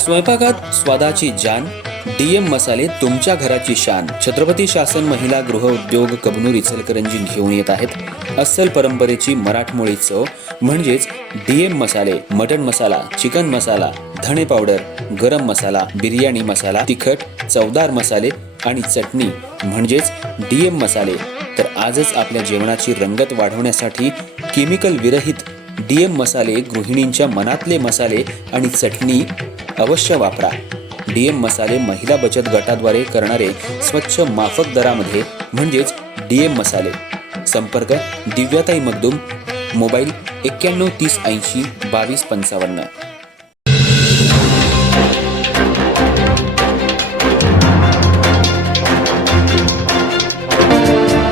स्वयंपाकात स्वादाची जान, डीएम मसाले तुमच्या घराची शान. छत्रपती शासन महिला गृह उद्योग कबनूर इचलकरंजी घेऊन येत आहेत अस्सल परंपरेची मराठमोळी चव म्हणजेच डीएम मसाले. मटन मसाला, चिकन मसाला, धणे पावडर, गरम मसाला, बिर्याणी मसाला, तिखट चवदार मसाले आणि चटणी म्हणजेच डीएम मसाले. तर आजच आपल्या जेवणाची रंगत वाढवण्यासाठी केमिकल विरहित डीएम मसाले, गृहिणींच्या मनातले मसाले आणि चटणी अवश्य वापरा. डीएम मसाले महिला बचत गटाद्वारे करणारे स्वच्छ माफक दरामध्ये म्हणजेच डीएम मसाले. संपर्क दिव्याताई मगदूम, मोबाईल 91 30 80 22 55.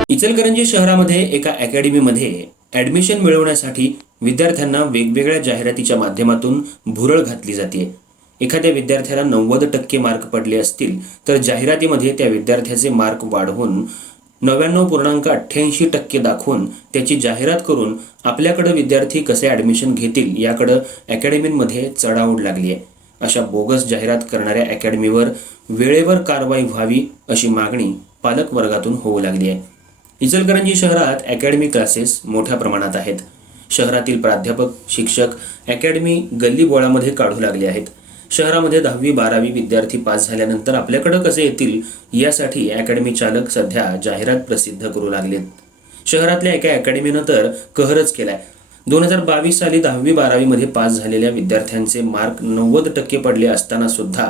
इचलकरंजी शहरामध्ये एका अकॅडमीमध्ये ॲडमिशन मिळवण्यासाठी विद्यार्थ्यांना वेगवेगळ्या जाहिरातीच्या माध्यमातून भुरळ घातली जाते. एखाद्या विद्यार्थ्याला 90% मार्क पडले असतील तर जाहिरातीमध्ये त्या विद्यार्थ्याचे मार्क वाढवून 99.88% दाखवून त्याची जाहिरात करून आपल्याकडे विद्यार्थी कसे ॲडमिशन घेतील याकडे अकॅडमीमध्ये चढाओढ लागली आहे. अशा बोगस जाहिरात करणाऱ्या अकॅडमीवर वेळेवर कारवाई व्हावी अशी मागणी पालक वर्गातून होऊ लागली आहे. इचलकरंजी शहरात अकॅडमी क्लासेस मोठ्या प्रमाणात आहेत. शहरातील प्राध्यापक, शिक्षक अकॅडमी गल्ली बोळामध्ये काढू लागले आहेत. शहरामध्ये 10वी 12वी विद्यार्थी पास झाल्यानंतर आपल्याकडे कसे येतील यासाठी अकॅडमी चालक सध्या जाहिरात प्रसिद्ध करू लागलेत. शहरातल्या एका अकॅडमीनं तर कहरच केलाय. 2022 साली 10वी 12वी मध्ये पास झालेल्या विद्यार्थ्यांचे मार्क 90% पडले असताना सुद्धा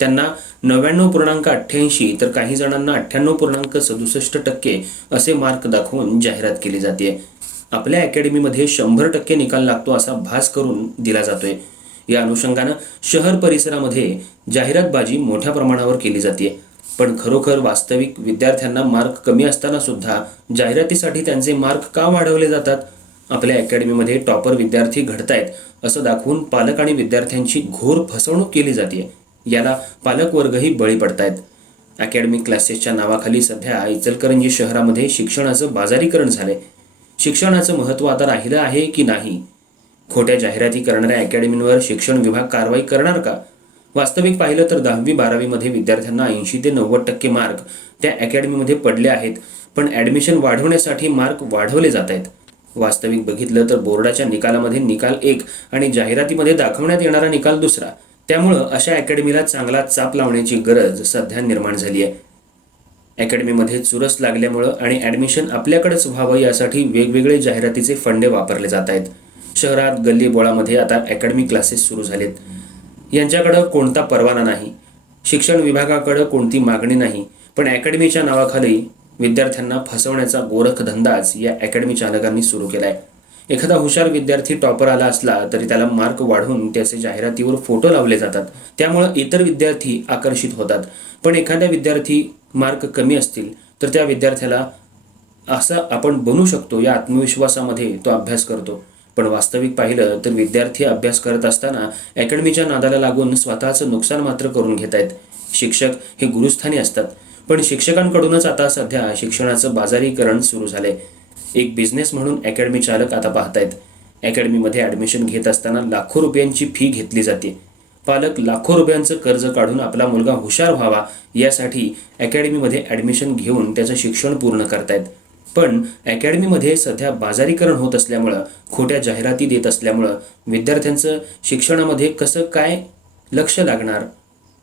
त्यांना 99.88 तर काही जणांना 98.67% असे मार्क दाखवून जाहिरात केली जाते. आपल्या अकॅडमीमध्ये 100% निकाल लागतो असा भास करून दिला जातोय. या अनुषंगानं शहर परिसरामध्ये जाहिरातबाजी मोठ्या प्रमाणावर केली जाते. पण खरोखर वास्तविक विद्यार्थ्यांना मार्क कमी असताना सुद्धा जाहिरातीसाठी त्यांचे मार्क का वाढवले जातात? आपल्या अकॅडमीमध्ये टॉपर विद्यार्थी घडतायत असं दाखवून पालक आणि विद्यार्थ्यांची घोर फसवणूक केली जाते. याला पालक वर्गही बळी पडतायत. अकॅडमी क्लासेसच्या नावाखाली सध्या इचलकरंजी शहरामध्ये शिक्षणाचं बाजारीकरण झालंय. शिक्षणाचं महत्त्व आता राहिलं आहे की नाही? खोट्या जाहिराती करणाऱ्या अकॅडमींवर शिक्षण विभाग कारवाई करणार का? वास्तविक पाहिलं तर 10वी 12वी मध्ये विद्यार्थ्यांना 80 ते 90% मार्क त्या अकॅडमीमध्ये पडले आहेत. पण ॲडमिशन वाढवण्यासाठी मार्क वाढवले जात आहेत. वास्तविक बघितलं तर बोर्डाच्या निकालामध्ये निकाल एक आणि जाहिरातीमध्ये दाखवण्यात येणारा निकाल दुसरा. त्यामुळं अशा अकॅडमीला चांगला चाप लावण्याची गरज सध्या निर्माण झाली आहे. अकॅडमीमध्ये चुरस लागल्यामुळं आणि ॲडमिशन आपल्याकडेच व्हावं यासाठी वेगवेगळे जाहिरातीचे फंडे वापरले जात आहेत. शहरात गल्ली बोळामध्ये आता अकॅडमी क्लासेस सुरू झालेत. यांच्याकडं कोणता परवाना नाही, शिक्षण विभागाकडं कोणती मागणी नाही, पण अकॅडमीच्या नावाखाली विद्यार्थ्यांना फसवण्याचा गोरखधंदाच या अकॅडमी चालकांनी सुरू केलाय. एखादा हुशार विद्यार्थी टॉपर आला असला तरी त्याला मार्क वाढवून त्याचे जाहिरातीवर फोटो लावले जातात. त्यामुळं इतर विद्यार्थी आकर्षित होतात. पण एखाद्या विद्यार्थी मार्क कमी असतील तर त्या विद्यार्थ्याला असं आपण बनू शकतो या आत्मविश्वासामध्ये तो अभ्यास करतो. पण वास्तविक पाहिलं तर विद्यार्थी अभ्यास करत असताना अकॅडमीच्या नादाला लागून स्वतःचं नुकसान मात्र करून घेत आहेत. शिक्षक हे गुरुस्थानी असतात, पण शिक्षकांकडूनच आता सध्या शिक्षणाचं बाजारीकरण सुरू झालंय. एक बिझनेस म्हणून अकॅडमी चालक आता पाहतायत. अकॅडमीमध्ये ॲडमिशन घेत असताना लाखो रुपयांची फी घेतली जाते. पालक लाखो रुपयांचं कर्ज काढून आपला मुलगा हुशार व्हावा यासाठी अकॅडमीमध्ये ॲडमिशन घेऊन त्याचं शिक्षण पूर्ण करतायत. पण अकॅडमीमध्ये सध्या बाजारीकरण होत असल्यामुळं, खोट्या जाहिराती देत असल्यामुळं विद्यार्थ्यांचं शिक्षणामध्ये कसं काय लक्ष लागणार?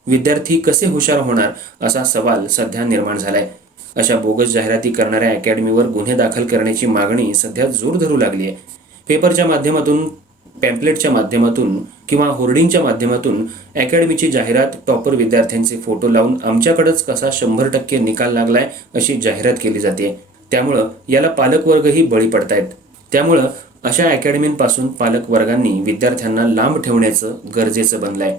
विद्यार्थी कसे हुशार होणार असा सवाल सध्या निर्माण झालाय. अशा बोगस जाहिराती करणाऱ्या अकॅडमीवर गुन्हे दाखल करण्याची मागणी सध्या जोर धरू लागली आहे. पेपरच्या माध्यमातून, पॅम्पलेटच्या माध्यमातून किंवा होर्डिंगच्या माध्यमातून अकॅडमीची जाहिरात, टॉपर विद्यार्थ्यांचे फोटो लावून आमच्याकडेच कसा 100% निकाल लागलाय अशी जाहिरात केली जाते. त्यामुळं याला पालकवर्गही बळी पडतायत. त्यामुळं अशा अकॅडमींपासून पालक वर्गांनी विद्यार्थ्यांना लांब ठेवण्याचं गरजेचं बनलंय.